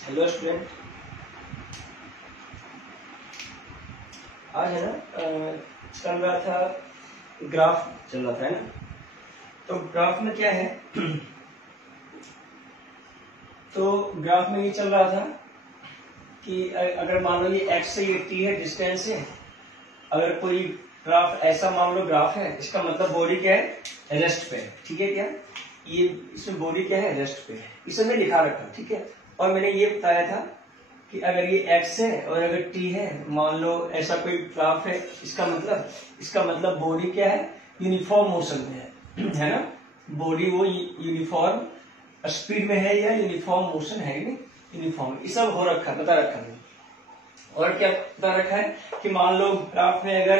Hello student, आज है ना चल रहा था ग्राफ चल रहा था, है ना। तो ग्राफ में क्या है तो ग्राफ में ये चल रहा था कि अगर मान लो ये x से ये t है, डिस्टेंस है। अगर कोई ग्राफ ऐसा मान लो ग्राफ है, इसका मतलब बॉडी क्या है, रेस्ट पे है। ठीक है क्या, ये इसमें बॉडी क्या है, रेस्ट पे है। इसे मैं लिखा रखा, ठीक है। और मैंने ये बताया था कि अगर ये x है और अगर t है, मान लो ऐसा कोई ग्राफ है, इसका मतलब बॉडी क्या है, यूनिफॉर्म मोशन में है ना। बॉडी वो यूनिफॉर्म स्पीड में है या यूनिफॉर्म मोशन है, नहीं यूनिफॉर्म, ये सब हो रखा, बता रखा है। और क्या बता रखा है कि मान लो ग्राफ में अगर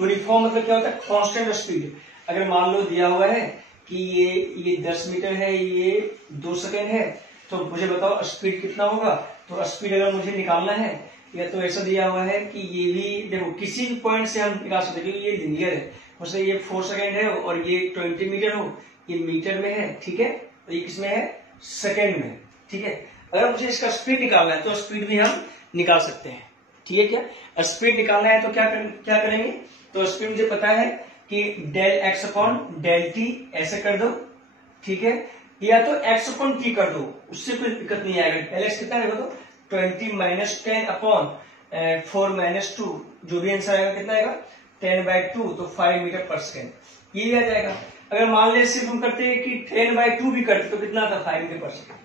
यूनिफॉर्म मतलब क्या होता है, कांस्टेंट स्पीड। अगर मान लो दिया हुआ है कि ये 10 मीटर है, ये 2 सेकेंड है, तो मुझे बताओ स्पीड कितना होगा। तो स्पीड अगर मुझे निकालना है, या तो ऐसा दिया हुआ है कि ये भी देखो किसी भी पॉइंट से हम निकाल सकते हैं, क्योंकि ये लिनियर है। जैसे ये 4 सेकेंड है और ये 20 मीटर हो, ये मीटर में है, ठीक है। तो ये किसमें है, सेकेंड में, ठीक है। अगर मुझे इसका स्पीड निकालना है तो स्पीड भी हम निकाल सकते हैं, ठीक है क्या। स्पीड निकालना है तो क्या करेंगे, तो स्पीड मुझे पता है कि del X upon del T ऐसे कर दो, ठीक है। या तो x अपॉन टी कर दो, उससे कोई दिक्कत नहीं आएगा। डेल एक्स कितना आएगा, तो 20 माइनस 10 अपॉन 4 माइनस 2, जो भी आंसर आएगा कितना आएगा, 10/2, तो 5 मीटर पर सेकेंड, ये भी आ जाएगा। अगर मान ले सिर्फ हम करते हैं कि 10/2 भी करते तो कितना था, 5 मीटर पर सेकेंड,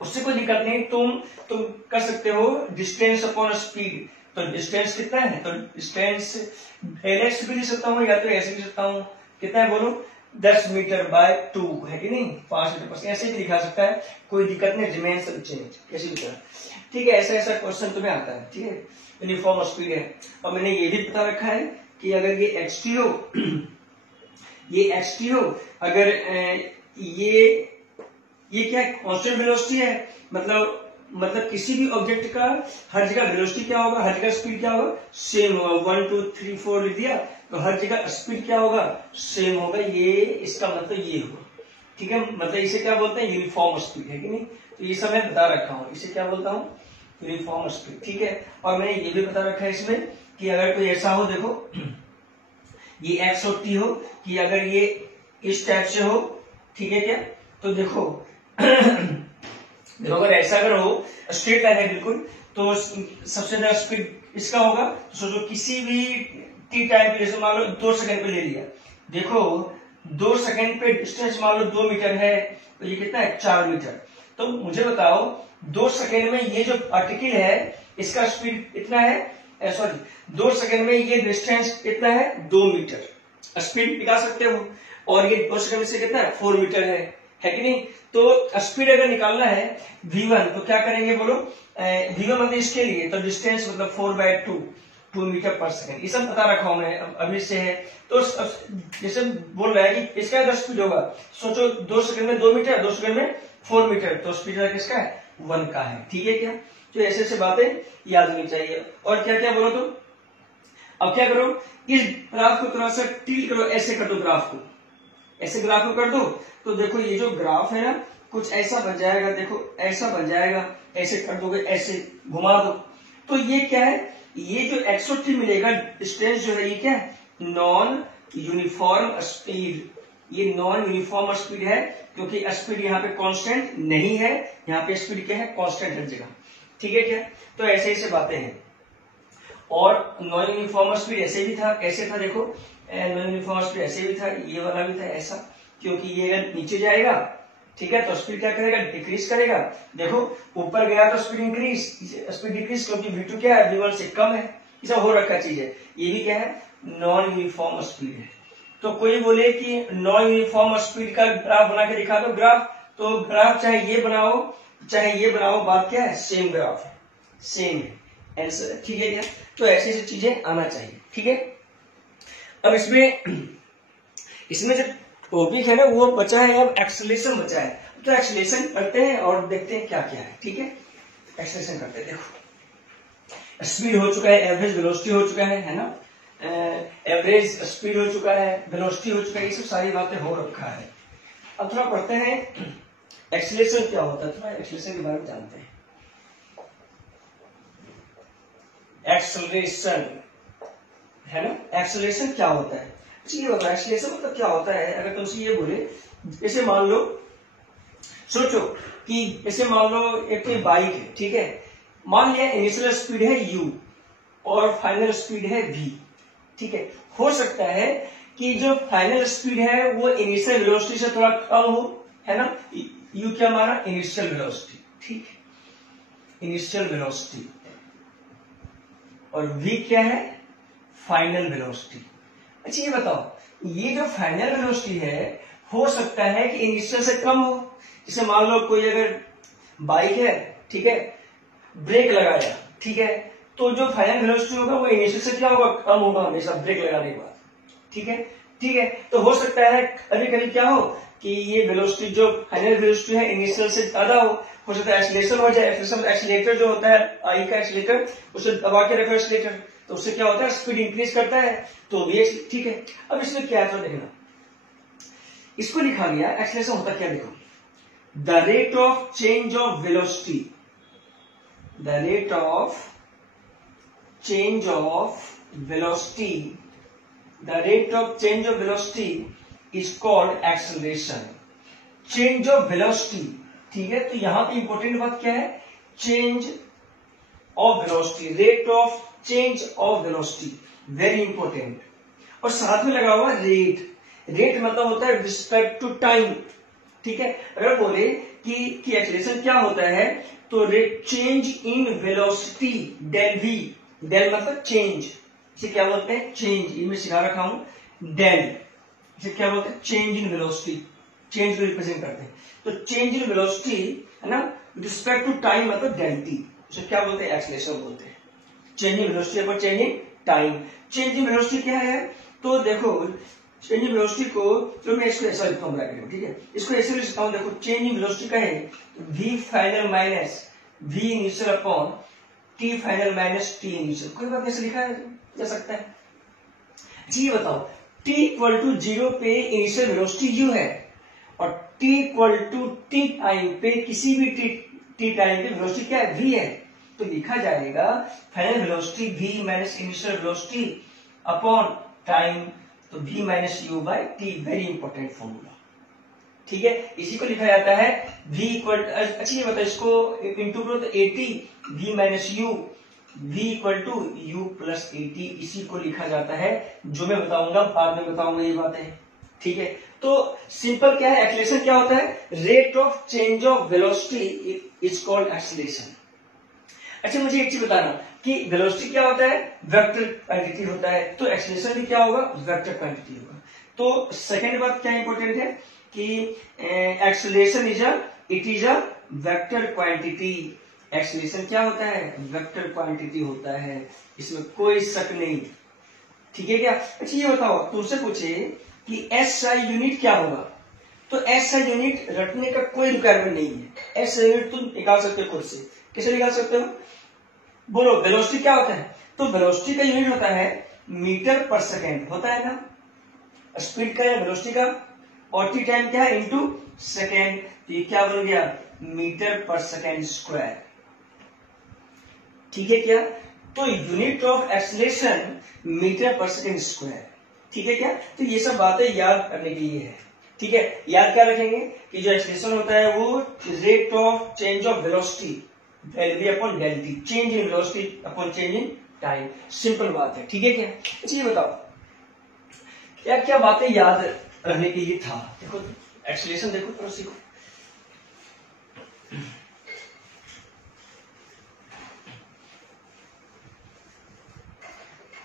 उससे कोई दिक्कत नहीं। तुम कर सकते हो डिस्टेंस अपॉन स्पीड। तो डिस्टेंस कितना है, तो डिस्टेंस डेल एक्स भी लिख सकता हूँ, या तो ऐसे लिख सकता हूँ, कितना है बोलो, 10 मीटर बाय 2 है कि नहीं, 5 मीटर पर, ऐसे भी लिखा सकता है, कोई दिक्कत नहीं। डिमेंशन चेंज कैसे भी करें, ठीक है। ऐसा क्वेश्चन तुम्हें आता है, ठीक है। यूनिफॉर्म स्पीड है। और मैंने ये भी बता रखा है कि अगर ये xt हो ये xt हो, अगर ये क्या है, कांस्टेंट वेलोसिटी है। मतलब किसी भी ऑब्जेक्ट का हर जगह वेलोसिटी क्या होगा, हर जगह स्पीड क्या होगा, सेम होगा। 1 2 3 4 लिख दिया तो हर जगह स्पीड क्या होगा, सेम होगा। ये इसका मतलब ये होगा, ठीक है। मतलब इसे क्या बोलते हैं, यूनिफॉर्म स्पीड, है कि नहीं। तो ये सब मैं बता रखा हूं, इसे क्या बोलता हूँ, यूनिफॉर्म स्पीड, ठीक है। और मैंने ये भी बता रखा है इसमें कि अगर कोई ऐसा हो, देखो ये एक्स और टी हो, कि अगर ये इस टाइप से हो, ठीक है क्या, तो देखो अगर ऐसा अगर हो, स्ट्रेट लाइन है बिल्कुल, तो सबसे ज्यादा स्पीड इसका होगा। तो सोचो किसी भी टी टाइम पे, जैसे मान लो 2 सेकंड पे ले लिया, देखो 2 सेकंड पे डिस्टेंस मान लो 2 मीटर है, तो ये कितना है, 4 मीटर। तो मुझे बताओ 2 सेकंड में ये जो पार्टिकल है इसका स्पीड कितना है, सॉरी 2 सेकंड में ये डिस्टेंस कितना है, 2 मीटर स्पीड निकाल सकते हो। और ये 2 सेकंड से कितना है, 4 मीटर है कि नहीं। तो स्पीड अगर निकालना है v1, तो क्या करेंगे बोलो, v1 मतलब इसके लिए, तो डिस्टेंस मतलब 4/2 2 मीटर पर सेकंड, ये सब बता रखा हूं मैं, अभी से है। तो जैसे बोल रहा है कि इसका अगर स्पीड होगा, सोचो 2 सेकंड में 2 मीटर, 2 सेकंड में 4 मीटर, तो स्पीड किसका है, 1 का है, ठीक है क्या। तो ऐसे बातें याद होनी चाहिए। और क्या क्या बोलो, तो अब क्या करो, इस ग्राफ को थोड़ा सा टिल्ट करो, ऐसे कर दो ग्राफ को, ऐसे ग्राफ को कर दो। तो देखो ये जो ग्राफ है ना, कुछ ऐसा बन जाएगा, देखो ऐसा बन जाएगा, ऐसे कर दोगे, ऐसे घुमा दो, तो ये क्या है, ये जो एक्स और टी मिलेगा, डिस्टेंस जो है ये क्या है, नॉन यूनिफॉर्म स्पीड। ये नॉन यूनिफॉर्म स्पीड है, क्योंकि स्पीड यहाँ पे कांस्टेंट नहीं है, यहाँ पे स्पीड क्या है, कांस्टेंट हर जगह, ठीक है क्या। तो ऐसे बातें हैं। और नॉन यूनिफॉर्म स्पीड ऐसे भी था, कैसे था देखो, नॉन यूनिफॉर्म स्पीड ऐसे भी था, ये वाला भी था ऐसा, क्योंकि ये अगर नीचे जाएगा, ठीक है, तो स्पीड क्या करेगा, डिक्रीज करेगा। देखो ऊपर गया तो स्पीड इंक्रीज, स्पीड डिक्रीज, क्योंकि v2 क्या है, v1 से कम है। ये सब हो रखा चीज है। ये भी क्या है, नॉन यूनिफॉर्म स्पीड है। तो कोई बोले कि नॉन यूनिफॉर्म स्पीड का ग्राफ बना के दिखा दो, ग्राफ, तो ग्राफ चाहे ये बनाओ चाहे ये बनाओ, बात क्या है, सेम ग्राफ है, सेम है आंसर, ठीक है क्या। तो ऐसी चीजें आना चाहिए, ठीक है। अब इसमें जो टॉपिक है ना वो बचा है, अब एक्सेलरेशन बचा है। तो एक्सेलरेशन करते हैं और देखते हैं क्या क्या है, ठीक है। एक्सेलरेशन करते हैं, देखो स्पीड हो चुका है, एवरेज वेलोसिटी हो चुका है ना, एवरेज स्पीड हो चुका है, वेलोसिटी हो चुका है, ये सब सारी बातें हो रखा है। अब थोड़ा पढ़ते हैं एक्सीलरेशन क्या होता है, थोड़ा एक्सीलरेशन के बारे में जानते हैं। एक्सीलरेशन है ना, एक्सीलरेशन क्या होता है? अच्छा ये बताओ एक्सीलरेशन मतलब क्या होता है? अगर तुमसे ये बोले, जैसे मान लो, सोचो कि जैसे मान लो एक कोई बाइक है, ठीक है, मान लिया इनिशियल स्पीड है u और फाइनल स्पीड है v, ठीक है। हो सकता है कि जो फाइनल स्पीड है वो इनिशियल वेलोसिटी से थोड़ा कम हो, है ना। u क्या माना, इनिशियल वेलोसिटी, ठीक है, इनिशियल वेलोसिटी, और v क्या है, फाइनल वेलोसिटी। अच्छा ये बताओ, ये जो फाइनल वेलोसिटी है हो सकता है कि इनिशियल से कम हो। जैसे मान लो कोई अगर बाइक है, ठीक है, ब्रेक लगाया, ठीक है, तो जो फाइनल वेलोसिटी होगा वो इनिशियल से क्या होगा, कम होगा हमेशा ब्रेक लगाने के बाद, ठीक है, ठीक है। तो हो सकता है कभी कभी क्या हो कि ये वेलोसिटी जो फाइनल वेलोसिटी है इनिशियल से ज्यादा हो सकता है एक्सीलरेशन हो जाए। एक्सीलरेटर जो होता है आई का एक्सीलरेटर, उसे दबा के रखो एक्सीलरेटर, तो उससे क्या होता है स्पीड इंक्रीज करता है, तो भी ठीक है। अब इसमें क्या है तो देखना, इसको लिखा गया एक्सीलरेशन होता क्या, देखो, the rate of change of velocity, the rate of change of velocity, the rate of change of velocity is called acceleration. Change of velocity, ठीक है, तो यहां पे इंपॉर्टेंट बात क्या है, change of velocity, rate of change of velocity, very important. और साथ में लगा हुआ रेट, रेट मतलब होता है रिस्पेक्ट टू टाइम, ठीक है। अगर बोले कि एक्सीलरेशन क्या होता है, तो rate change in velocity del V, del मतलब चेंज, इसे क्या बोलते हैं, चेंज, इनमें सिखा रखा हूं डेल, इसे क्या बोलते हैं, चेंज इन वेलोसिटी, चेंज को रिप्रेजेंट करते हैं। तो चेंज इन वेलोसिटी है ना, रिस्पेक्ट टू टाइम मतलब डेल टी, उसे क्या बोलते हैं, एक्सीलरेशन बोलते हैं। चेंज इन वेलोसिटी पर change in time, change in velocity क्या है, तो देखो चेंज इन वेलोसिटी को, तो मैं इसको ऐसा लिखता हूं ब्रैकेट में, ठीक है, इसको ऐसे लिखता हूं, देखो चेंज इन वेलोसिटी का है v final minus v initial upon t final minus t initial, कोई बात ऐसे लिखा जा सकता है। जी बताओ, t इक्वल टू 0 पे इनिशियल वेलोसिटी u है और t equal to t time पे किसी भी t टाइम पे वेलोसिटी क्या है, v है, तो लिखा जाएगा final velocity v minus initial velocity upon time, तो v minus U by T, very important formula, ठीक है। इसी को लिखा जाता है v इक्वल, अच्छा ये बताओ इसको इंटू करो तो 80 v minus U, v equal to U plus 80, इसी को लिखा जाता है, जो मैं बताऊंगा बाद में बताऊंगा ये बातें, ठीक है। तो सिंपल क्या है, एक्सीलरेशन क्या होता है, rate of change of velocity is called acceleration. अच्छा मुझे एक चीज बताना कि वेलोसिटी क्या होता है, वेक्टर क्वांटिटी होता है, तो एक्सीलरेशन भी क्या होगा, वेक्टर क्वांटिटी होगा। तो सेकंड बात क्या इंपॉर्टेंट है कि acceleration it is a vector quantity, acceleration क्या होता है, वेक्टर क्वांटिटी होता है, इसमें कोई शक नहीं, ठीक है क्या। अच्छा ये बताओ, तुमसे पूछे कि एसआई यूनिट क्या होगा, तो एसआई यूनिट रटने का कोई रिक्वायरमेंट नहीं है, एसआई यूनिट तुम निकाल सकते हो खुद से। कैसे निकाल सकते हो, बोलो वेलोसिटी क्या होता है, तो वेलोसिटी का यूनिट होता है मीटर पर सेकेंड, होता है ना, स्पीड का या वेलोसिटी का, और टी टाइम क्या है इनटू सेकेंड, तो ये क्या बन गया, मीटर पर सेकेंड स्क्वायर, ठीक है क्या। तो यूनिट ऑफ एक्सीलरेशन मीटर पर सेकेंड स्क्वायर, ठीक है क्या। तो ये सब बातें याद करने के लिए है, ठीक है। याद क्या रखेंगे कि जो एक्सीलरेशन होता है वो rate of change of velocity del v upon del T, change in velocity upon change in time, simple बात है, ठीक है क्या। अच्छा ये बताओ क्या क्या बातें याद रखने के लिए था, देखो एक्सीलरेशन देखो थोड़ा सीखो,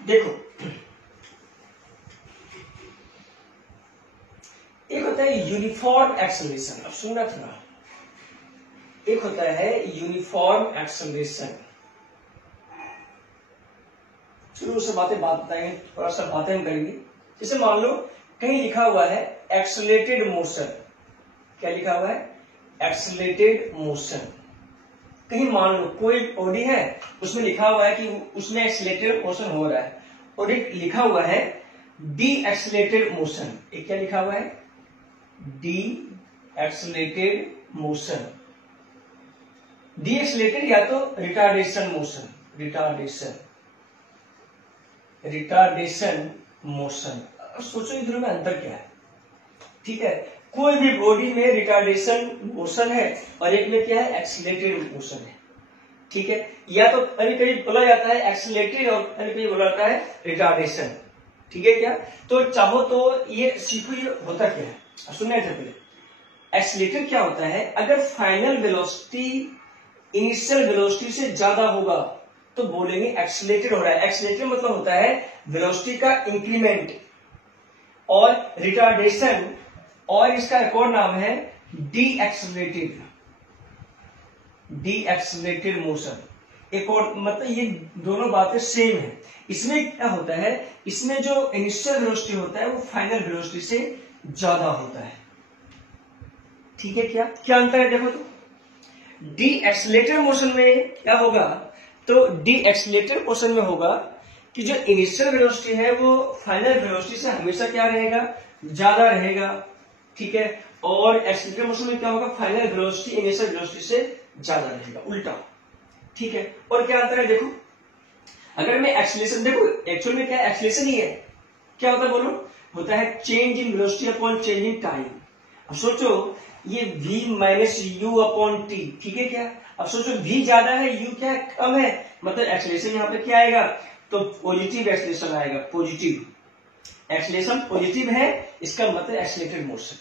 देखो एक होता है यूनिफॉर्म एक्सीलरेशन, अब सुनना थोड़ा, एक होता है यूनिफॉर्म एक्सीलरेशन, शुरू से बातें बताएंगे, थोड़ा सा बातें हम करेंगे। जैसे मान लो कहीं लिखा हुआ है एक्सीलरेटेड मोशन, क्या लिखा हुआ है, एक्सीलरेटेड मोशन, कहीं मान लो कोई बॉडी है उसमें लिखा हुआ है कि उसमें एक्सीलरेटेड मोशन हो रहा है, और एक लिखा हुआ है डी एक्सीलरेटेड मोशन, एक क्या लिखा हुआ है, डी एक्सीलरेटेड मोशन, डीएक्सलेटेड या तो रिटार्डेशन मोशन, रिटार्डेशन मोशन। सोचो इन दोनों में अंतर क्या है, ठीक है। कोई भी बॉडी में रिटार्डेशन मोशन है और एक में क्या है, एक्सीलरेटेड मोशन है, ठीक है। या तो कभी कभी बोला जाता है एक्सीलरेटेड और कभी कभी बोला जाता है रिटार्डेशन, ठीक है क्या। तो चाहो तो ये सीखो ये होता क्या है, सुनने से पहले एक्सीलरेटर क्या होता है, अगर फाइनल वेलोसिटी इनिशियल वेलोसिटी से ज्यादा होगा तो बोलेंगे एक्सीलरेटेड हो रहा है। एक्सीलरेटेड मतलब होता है वेलोसिटी का इंक्रीमेंट, और रिटार्डेशन और इसका एक और नाम है डीएक्सेलरेटेड मोशन। एक और मतलब ये दोनों बातें सेम है। इसमें क्या होता है, इसमें जो इनिशियल वेलोसिटी होता है वो फाइनल वेलोसिटी से ज्यादा होता है, ठीक है क्या। क्या अंतर है देखो तो, डीएक्सेलरेटेड मोशन में क्या होगा, तो डीएक्सेलरेटेड मोशन में होगा कि जो इनिशियल वेलोसिटी है वो फाइनल वेलोसिटी से हमेशा क्या रहेगा, ज्यादा रहेगा, ठीक है। और एक्सीलरेटेड मोशन में क्या होगा, फाइनल वेलोसिटी इनिशियल वेलोसिटी से ज्यादा रहेगा, उल्टा, ठीक है। और क्या अंतर है देखो, अगर मैं एक्सीलरेशन देखो, एक्चुअल में क्या एक्सीलरेशन ही है, क्या होता है बोलो, होता है change in velocity upon change in time. अब सोचो ये v minus you upon T, ठीक है क्या। अब सोचो v ज्यादा है, u क्या है, कम है, मतलब एक्सीलरेशन यहाँ पे क्या आएगा, तो पॉजिटिव एक्सीलरेशन आएगा, पॉजिटिव एक्सीलरेशन पॉजिटिव है, इसका मतलब एक्सीलरेटेड मोशन।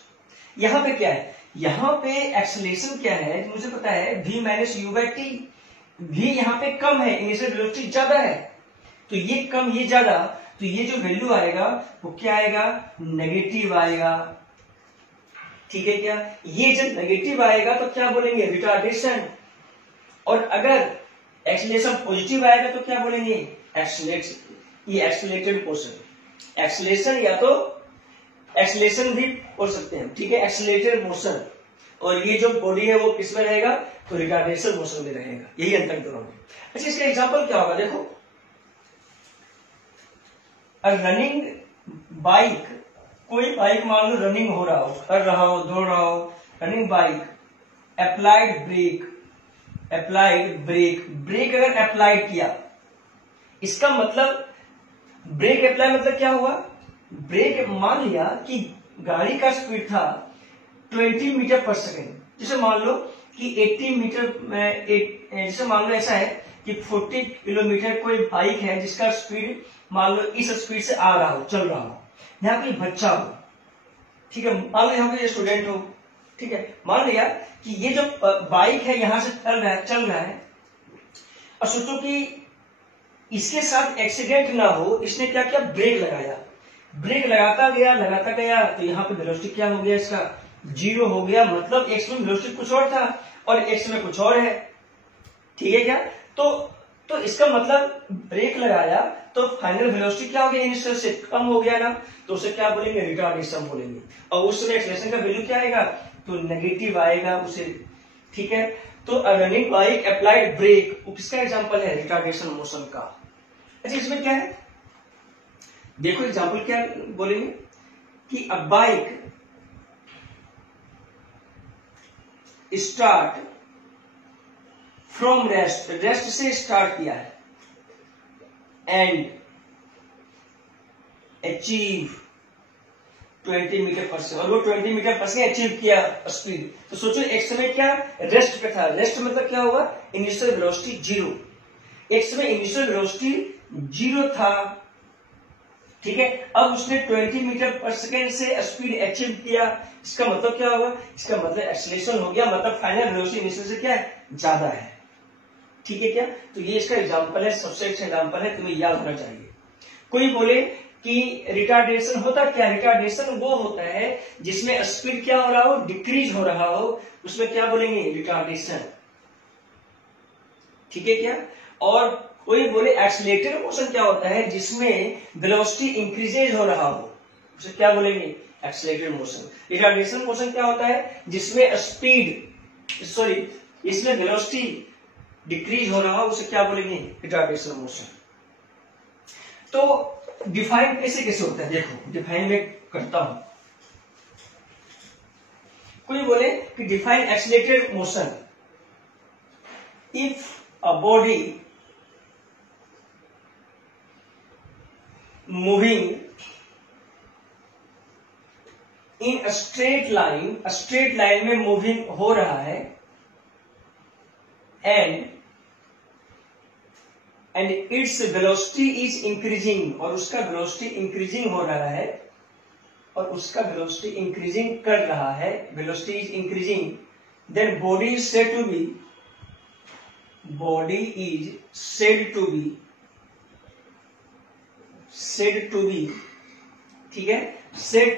यहाँ पे क्या है, यहाँ पे एक्सीलरेशन क्या है मुझे पता है, v minus you by T. v यहाँ पे कम है, इनिशियल वेलोसिटी ज्यादा है, तो ये कम ये ज्यादा, तो ये जो वैल्यू आएगा वो क्या आएगा, नेगेटिव आएगा, ठीक है क्या। ये जब नेगेटिव आएगा तो क्या बोलेंगे, रिटार्डेशन। और अगर एक्सीलरेशन पॉजिटिव आएगा तो क्या बोलेंगे, एक्सीलरेट। ये एक्सीलरेटेड मोशन, एक्सीलरेशन या तो एक्सीलरेशन भी बोल सकते हैं, ठीक है, एक्सीलरेटेड मोशन। और ये जो बॉडी है वो किस में रहेगा, तो रिटार्डेशन मोशन में रहेगा, यही अंतर दोनों में। अच्छा इसका एग्जांपल क्या होगा देखो, रनिंग बाइक, कोई बाइक मान लो रनिंग हो रहा हो, कर रहा हो, दौड़ रहा हो, रनिंग बाइक, अप्लाइड ब्रेक अगर अप्लाइड किया, इसका मतलब ब्रेक अप्लाई मतलब क्या हुआ, ब्रेक मान लिया कि गाड़ी का स्पीड था 20 मीटर पर सेकेंड, जैसे मान लो कि 80 मीटर में, जैसे मान लो ऐसा है कि 40 किलोमीटर कोई बाइक है जिसका स्पीड मान लो इस स्पीड से आ रहा हो, चल रहा हो, यहाँ पे बच्चा हो, ठीक है, मान लो यहाँ पे स्टूडेंट हो, ठीक है, मान लिया कि ये जो बाइक है यहां से चल रहा है, और सोचो कि इसके साथ एक्सीडेंट ना हो, इसने क्या किया, ब्रेक लगाया, ब्रेक लगाता गया तो यहाँ पे वेलोसिटी क्या हो गया, इसका 0 हो गया, मतलब एक्स में वेलोसिटी कुछ और था और एक्स में कुछ और है, ठीक है क्या। तो इसका मतलब ब्रेक लगाया तो फाइनल वेलोसिटी क्या हो गया, इनिशियल से कम हो गया ना, तो उसे क्या बोलेंगे, रिटार्डेशन बोलेंगे। और उस समय एक्सीलरेशन का वैल्यू क्या आएगा, तो नेगेटिव आएगा उसे, ठीक है। तो रनिंग बाइक अप्लाइड ब्रेक, वो किसका एग्जांपल है, रिटार्डेशन मोशन का। अच्छा इसमें क्या है देखो, एग्जांपल क्या बोलेंगे कि अ बाइक स्टार्ट फ्रॉम रेस्ट से स्टार्ट किया है, एंड अचीव 20 मीटर पर सेकेंड, और वो 20 मीटर पर सेकेंड अचीव किया स्पीड। तो सोचो एक समय क्या रेस्ट पे था, रेस्ट मतलब क्या होगा, इनिशियल वेलोसिटी 0, एक समय इनिशियल वेलोसिटी 0 था, ठीक है। अब उसने 20 मीटर पर सेकेंड से स्पीड अचीव किया, इसका मतलब क्या होगा, इसका मतलब एक्सीलरेशन हो गया, मतलब फाइनल वेलोसिटी इनिशियल से क्या है, ज्यादा है, ठीक है क्या। तो ये इसका एग्जांपल है, सबसे अच्छा एग्जांपल है, तुम्हें याद होना चाहिए। कोई बोले कि रिटार्डेशन होता क्या, रिटार्डेशन वो होता है जिसमें स्पीड क्या हो रहा हो, डिक्रीज हो रहा हो, उसमें क्या बोलेंगे, रिटार्डेशन, ठीक है क्या। और कोई बोले एक्सीलरेटेड मोशन क्या होता है, जिसमें वेलोसिटी इंक्रीजेज हो रहा हो, उसे क्या बोलेंगे, एक्सीलरेटेड मोशन। रिटार्डेशन मोशन क्या होता है, जिसमें इसमें वेलोसिटी डिक्रीज हो रहा हो, उसे क्या बोलेंगे, रिटार्डेशन मोशन। तो डिफाइन कैसे कैसे होता है देखो, डिफाइन में करता हूं। कोई बोले कि define accelerated motion, if a body moving in a straight line में मूविंग हो रहा है, and its velocity is increasing, और उसका वेलोसिटी इंक्रीजिंग हो रहा है, और उसका वेलोसिटी इंक्रीजिंग कर रहा है, velocity is increasing, then body is said to be ठीक है, said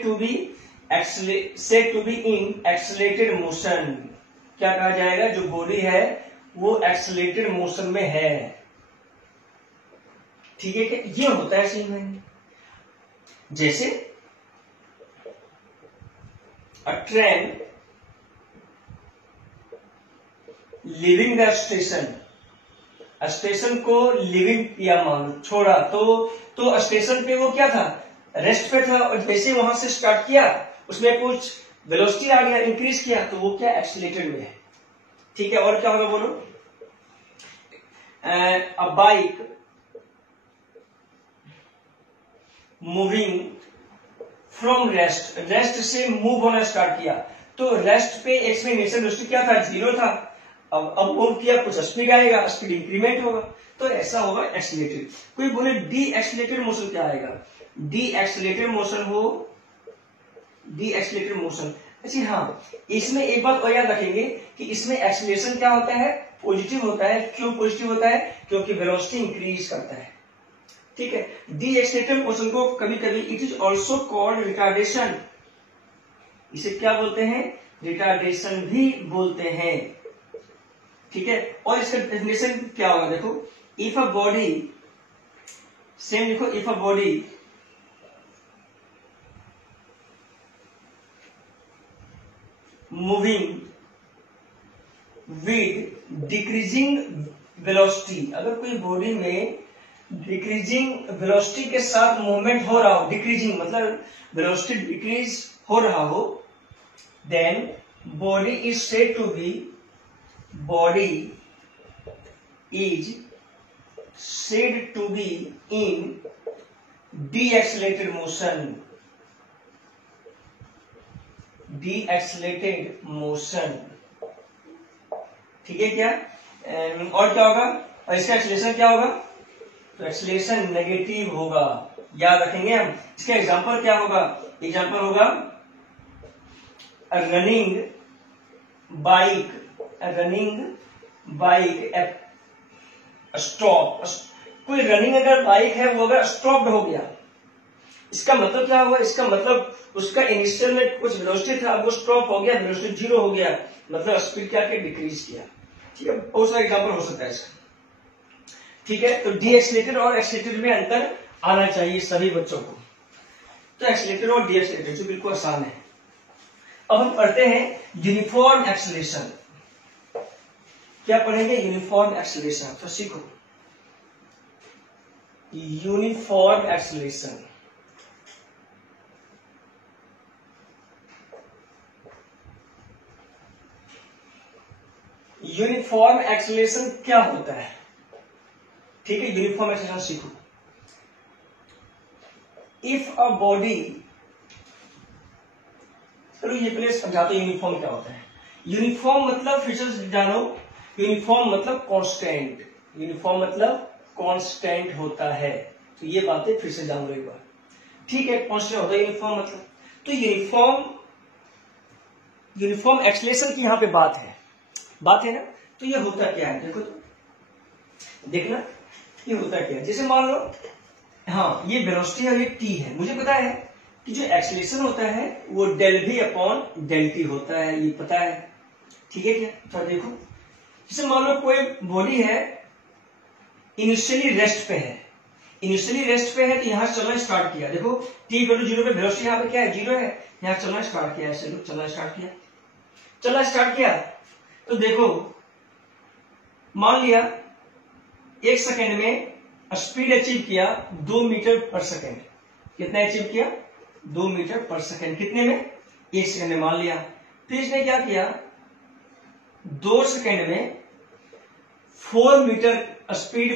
to be in accelerated motion. क्या कहा जाएगा, जो बॉडी है वो एक्सेलरेटेड मोशन में है, ठीक है। क्या ये होता है सीन में, जैसे अ ट्रेन लिविंग द स्टेशन को लिविंग किया, मान छोड़ा, तो स्टेशन पे वो क्या था, रेस्ट पे था, और जैसे वहां से स्टार्ट किया उसमें कुछ वेलोसिटी आ गया, इंक्रीज किया, तो वो क्या एक्सीलरेटेड में है, ठीक है। और क्या होगा बोलो, अ बाइक मूविंग फ्रॉम रेस्ट से मूव होना स्टार्ट किया, तो रेस्ट पे एक्सलेशन वेलोसिटी क्या था, 0 था, अब मूव किया, कुछ स्पीड आएगा, स्पीड इंक्रीमेंट होगा, तो ऐसा होगा एक्सीलरेटेड। कोई बोले डी एक्सीलरेटेड मोशन क्या आएगा, डी एक्सीलरेटेड मोशन। अच्छा हाँ, इसमें एक बात और याद रखेंगे कि इसमें एक्सीलरेशन क्या होता है, पॉजिटिव होता है। क्यों पॉजिटिव होता है, क्योंकि वेलोसिटी इंक्रीज करता है, ठीक है। डी एक्सीलरेटेड मोशन को कभी कभी it is also called retardation, इसे क्या बोलते हैं, रिटार्डेशन भी बोलते हैं, ठीक है। और इसका डेफिनेशन क्या होगा, देखो, इफ अ बॉडी, सेम लिखो, if a body moving with decreasing velocity, अगर कोई बॉडी में डिक्रीजिंग वेलोसिटी के साथ मूवमेंट हो रहा हो, डिक्रीजिंग मतलब वेलोसिटी डिक्रीज हो रहा हो, then body is said to be in decelerated motion, ठीक है क्या। और क्या होगा, और इसका एक्सीलरेशन क्या होगा, तो एक्सीलरेशन नेगेटिव होगा, याद रखेंगे हम। इसका एग्जांपल क्या होगा, एग्जांपल होगा रनिंग बाइक स्टॉप, कोई रनिंग अगर बाइक है वो अगर स्टॉप हो गया, इसका मतलब क्या हुआ, इसका मतलब उसका इनिशियल में कुछ वेलोसिटी था, वो स्टॉप हो गया, वेलोसिटी 0 हो गया, मतलब स्पीड क्या के डिक्रीज किया, ठीक है। बहुत सारा एग्जांपल हो सकता है इसका, ठीक है। तो डीएक्सीलरेटेड और एक्सीलरेटेड में अंतर आना चाहिए सभी बच्चों को। तो एक्सीलरेटेड और डीएक्सीलरेटेड जो बिल्कुल आसान है। अब हम पढ़ते हैं यूनिफॉर्म एक्सीलरेशन। क्या पढ़ेंगे, यूनिफॉर्म एक्सीलरेशन। तो सीखो यूनिफॉर्म एक्सीलरेशन। यूनिफॉर्म एक्सीलरेशन क्या होता है, ठीक है। यूनिफॉर्म एक्सीलरेशन सीखो। इफ अ बॉडी, चलो ये पहले समझाते यूनिफॉर्म क्या होता है। यूनिफॉर्म मतलब फिर से जानो, यूनिफॉर्म मतलब कांस्टेंट, यूनिफॉर्म मतलब कांस्टेंट होता है। तो ये बातें फिर से जान लो एक बार, ठीक है। कांस्टेंट होता है यूनिफॉर्म मतलब, तो यूनिफॉर्म एक्सीलरेशन की यहां पे बात है ना। तो ये होता क्या है, देखो तो देखना ये होता क्या है। जैसे मान लो, हाँ ये वेलोसिटी है, ये टी है, मुझे पता है कि जो एक्सीलरेशन होता है वो del V upon del T होता है, ये पता है, ठीक है क्या। तो देखो, जैसे मान लो कोई बॉडी है, इनिशियली रेस्ट पे है, तो यहां चलना स्टार्ट किया, देखो टी इक्वल टू 0 पे वेलोसिटी यहाँ पे क्या है, 0 है, यहाँ चलना स्टार्ट किया, ऐसे चलना स्टार्ट किया, तो देखो मान लिया 1 सेकेंड में स्पीड अचीव किया 2 मीटर पर सेकेंड। कितना अचीव किया, 2 मीटर पर सेकेंड, कितने में, 1 सेकेंड में मान लिया। फिर इसने क्या किया, 2 सेकेंड में 4 मीटर स्पीड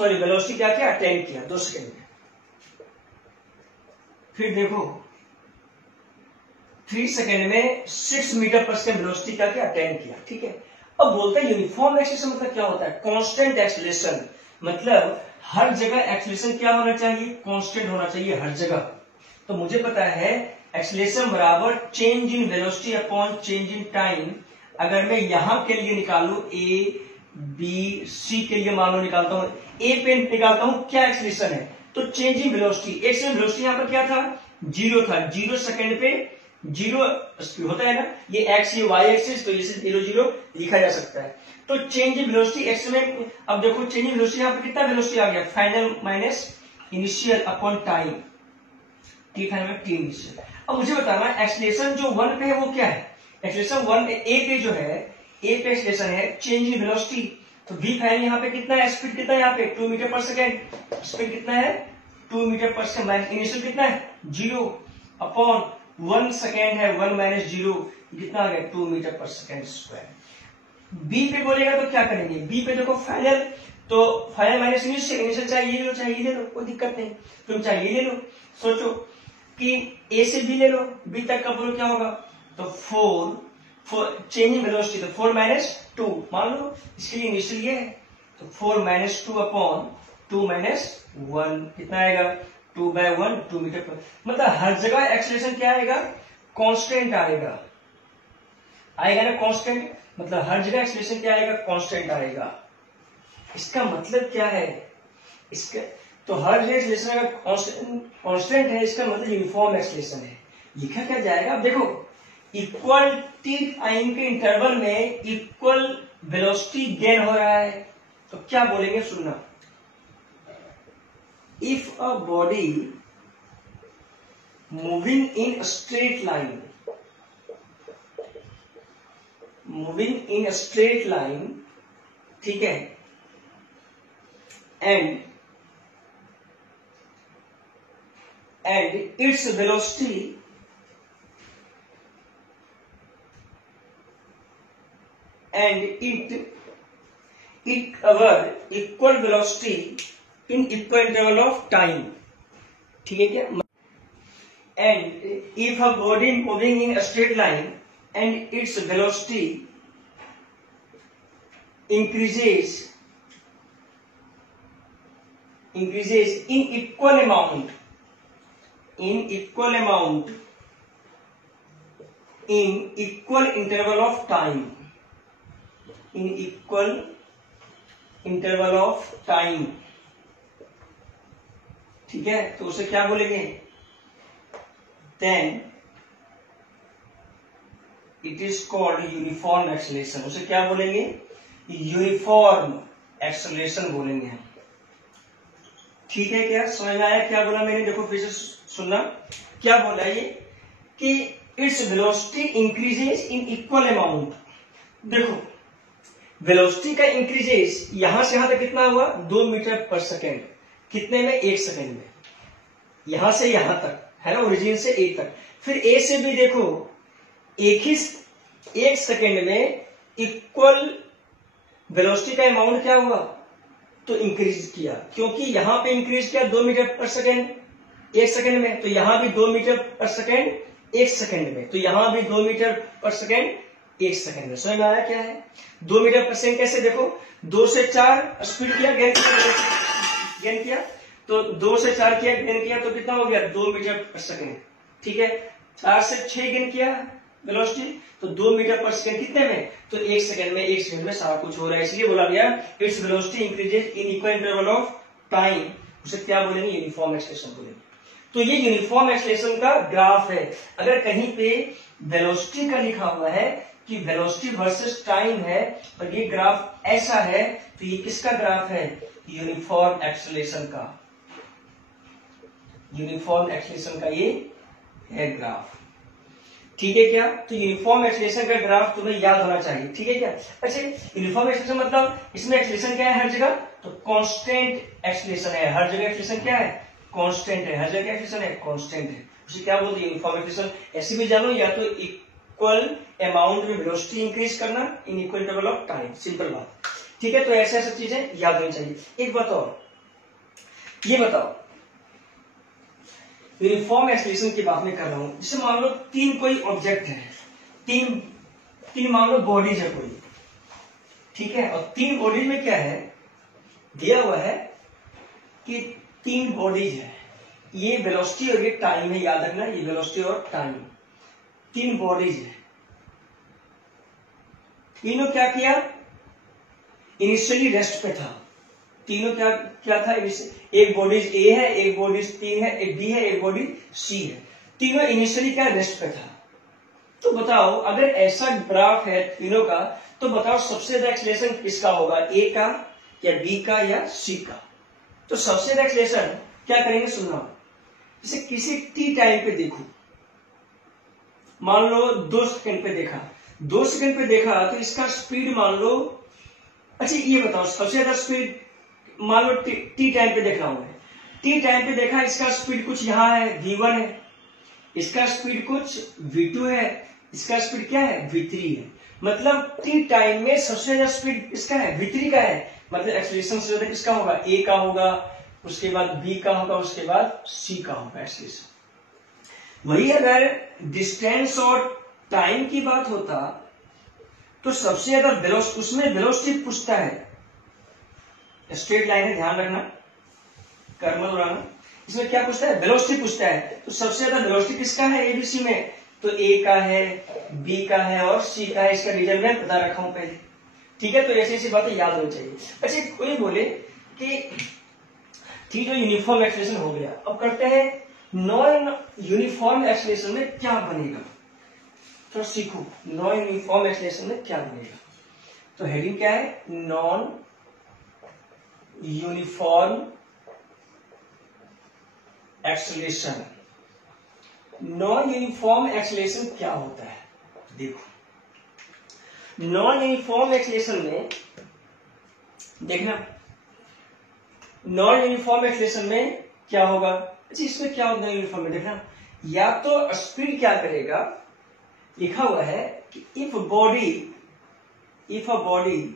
वेलोसिटी क्या किया, अटेन किया 2 सेकेंड में। फिर देखो 3 सेकेंड में 6 मीटर पर सेकेंड वेलोसिटी क्या किया, अटेन किया। ठीक है, अब बोलते हैं यूनिफॉर्म एक्सेलरेशन मतलब क्या होता है, कांस्टेंट एक्सेलरेशन, मतलब हर जगह एक्सेलरेशन क्या होना चाहिए, कांस्टेंट होना चाहिए हर जगह। तो मुझे पता है एक्सेलरेशन बराबर change in velocity upon change in time. अगर मैं यहां के लिए निकालू, ए बी सी के लिए मान लो निकालता हूं, ए पे निकालता हूं क्या एक्सेलरेशन है, तो चेंज इन वेलोसिटी, एक सेकेंड वेलोसिटी यहां पर क्या था, 0 था, 0 सेकेंड पे 0 स्पीड होता है ना, ये एक्स ये वाई एक्सिस, तो इसे 0 0 लिखा जा सकता है। तो चेंज इन वेलोसिटी एक्स में, अब देखो चेंज इन वेलोसिटी यहां पर कितना वेलोसिटी आ गया, final minus initial upon time, T final T initial. अब मुझे बताना एक्सेलरेशन जो 1 पे है वो क्या है, एक्सेलरेशन 1 ए पे जो है, ए पे एक्सेलरेशन है चेंज इन वेलोसिटी, तो वी फाइनल यहाँ पे कितना है, स्पीड कितना है यहाँ पे 2 मीटर पर सेकेंड, स्पीड कितना है 2 मीटर पर सेकेंड, माइनस इनिशियल कितना है 0 अपॉन 1 सेकेंड है 1 माइनस 0, कितना आ गया 2 मीटर पर सेकेंड स्क्वायर। बी पे बोलेगा तो क्या करेंगे, बी पे देखो फाइनल, तो फाइनल माइनस इनिशियल चाहे ये ले लो चाहे ये ले लो, कोई दिक्कत नहीं, तुम चाहे ये ले लो। सोचो कि ए से बी ले लो, बी तक का बोलो क्या होगा, तो 4 चेंज इन वेलोसिटी, तो 4 माइनस 2 मान लो, इसके लिए इनिशियल ये है, तो 4 माइनस 2 अपॉन 2 माइनस 1 कितना आएगा 2/1 2 मीटर पर, मतलब हर जगह एक्सेलरेशन क्या आएगा, कांस्टेंट आएगा, आएगा ना कांस्टेंट, मतलब हर जगह एक्सेलरेशन क्या आएगा, कांस्टेंट आएगा। इसका मतलब क्या है, इसका तो हर जगह एक्सेलरेशन अगर कांस्टेंट है, इसका मतलब यूनिफॉर्म एक्सेलरेशन है। लिखा क्या जाएगा, अब देखो इक्वल टी टाइम के इंटरवल में इक्वल वेलोसिटी गेन हो रहा है, तो क्या बोलेंगे सुनना, if a body moving in straight line, moving in straight line, ठीक है, and its velocity and it cover equal velocity in equal interval of time, ठीक है क्या, and if a body moving in a straight line and its velocity increases in equal amount in equal interval of time, in equal interval of time, ठीक है, तो उसे क्या बोलेंगे, then it is called uniform acceleration, उसे क्या बोलेंगे, uniform acceleration बोलेंगे हम। ठीक है, क्या समझ में आया क्या बोला मैंने, देखो फिर से सुनना, क्या बोला ये कि its velocity increases in equal amount. देखो वेलोसिटी का इंक्रीजेस यहां से यहां तक कितना हुआ 2 मीटर पर सेकेंड, कितने में 1 सेकेंड में, यहां से यहां तक है ना, ओरिजिन से ए तक। फिर ए से भी देखो 1 सेकेंड में इक्वल वेलोसिटी का अमाउंट क्या हुआ, तो इंक्रीज किया, क्योंकि यहां पे इंक्रीज किया 2 मीटर पर सेकेंड 1 सेकेंड में, तो यहां भी 2 मीटर पर सेकेंड 1 सेकेंड में, तो यहां भी 2 मीटर पर सेकेंड 1 सेकेंड में। समझ में आया क्या है, 2 मीटर पर सेकेंड कैसे, देखो 2 से 4 स्पीड किया गेन किया, तो 2 से 4 किया गेन किया, तो कितना हो गया 2 मीटर पर सेकेंड, ठीक है। 4 से 6 गेन किया वेलोसिटी, तो 2 मीटर पर सेकेंड कितने में, तो 1 सेकेंड में सारा कुछ हो रहा है, इसलिए बोला गया its velocity increases in equal interval of time, उसे क्या बोलेंगे, यूनिफॉर्म एक्सेलरेशन बोलेंगे। तो ये यूनिफॉर्म एक्सेलरेशन का ग्राफ है। अगर कहीं पे वेलोसिटी का लिखा हुआ है कि वेलोसिटी वर्सेस टाइम है और ये ग्राफ ऐसा है, तो ये किसका ग्राफ है, यूनिफॉर्म एक्सेलरेशन का, यूनिफॉर्म एक्सेलरेशन का ये है ग्राफ, ठीक है क्या। तो यूनिफॉर्म एक्सेलरेशन का ग्राफ तुम्हें याद होना चाहिए, ठीक है क्या। अच्छा यूनिफॉर्म एक्सेलरेशन मतलब इसमें एक्सेलरेशन क्या है हर जगह, तो कांस्टेंट एक्सेलरेशन है हर जगह, एक्सेलरेशन क्या है कांस्टेंट है हर जगह, एक्सेलरेशन है कांस्टेंट है, उसे क्या बोलते हैं यूनिफॉर्म एक्सेलरेशन। ऐसे भी जानो या तो इक्वल अमाउंट में वेलोसिटी इंक्रीज करना in equal interval of time, simple बात। ठीक है, तो ऐसे ऐसे चीजें याद होनी चाहिए। एक बात और, ये बताओ यूनिफॉर्म एक्सेलरेशन की बात मैं कर रहा हूं, जैसे मान लो तीन कोई ऑब्जेक्ट है, तीन मान लो बॉडीज है कोई, ठीक है, और तीन बॉडीज में क्या है दिया हुआ है कि तीन बॉडीज है, ये वेलोसिटी और ये टाइम है, याद रखना ये वेलोसिटी और टाइम, तीन बॉडीज है। तीनों क्या किया, इनिशियली रेस्ट पे था, तीनों क्या था, एक बॉडीज ए है, एक बॉडीज तीन है, एक बी है, एक बॉडी सी है, तीनों इनिशियली क्या रेस्ट पे था। तो बताओ अगर ऐसा ग्राफ है तीनों का, तो बताओ सबसे ज्यादा एक्सेलरेशन किसका होगा, ए का या बी का या सी का। तो सबसे ज्यादा एक्सेलरेशन क्या करेंगे, सुनना, जैसे किसी टी टाइम पे देखो, मान लो 2 सेकंड पे देखा, 2 सेकंड पे देखा तो इसका स्पीड मान लो, अच्छा ये बताओ सबसे ज्यादा स्पीड मान लो टी टाइम पे देख रहा हूं मैं, टी टाइम पे देखा, इसका स्पीड कुछ यहां है v1 है, इसका स्पीड कुछ v2 है, इसका स्पीड क्या है v3 है, मतलब टी टाइम में सबसे ज्यादा स्पीड इसका है v3 का है, मतलब एक्सेलरेशन सबसे ज्यादा किसका होगा, a का होगा, उसके बाद b का होगा, उसके बाद c का होगा एक्सेलरेशन। वही अगर डिस्टेंस और टाइम की बात होता तो सबसे ज्यादा वेलोसिटी, उसमें वेलोसिटी पूछता है, स्ट्रेट लाइन है ध्यान रखना, कर्मल उड़ाना, इसमें क्या पूछता है, वेलोसिटी पूछता है। तो सबसे ज्यादा वेलोसिटी किसका है एबीसी में, तो ए का है, बी का है और सी का है, इसका रीजन मैं बता रखा हूं पहले। ठीक है, तो ऐसी ऐसी बातें याद होनी चाहिए। अच्छा कोई बोले कि ठीक है यूनिफॉर्म एक्सेलरेशन हो गया, अब करते हैं नॉन यूनिफॉर्म एक्सेलरेशन में क्या बनेगा, तो सीखो नॉन यूनिफॉर्म एक्सेलरेशन में क्या बनेगा। तो हेडिंग क्या है, non uniform acceleration. Non uniform acceleration क्या होता है, देखो नॉन यूनिफॉर्म एक्सेलरेशन में देखना, नॉन यूनिफॉर्म एक्सेलरेशन में क्या होगा, अच्छा इसमें क्या होगा यूनिफॉर्म में देखना, या तो स्पीड क्या करेगा, लिखा हुआ है कि if a body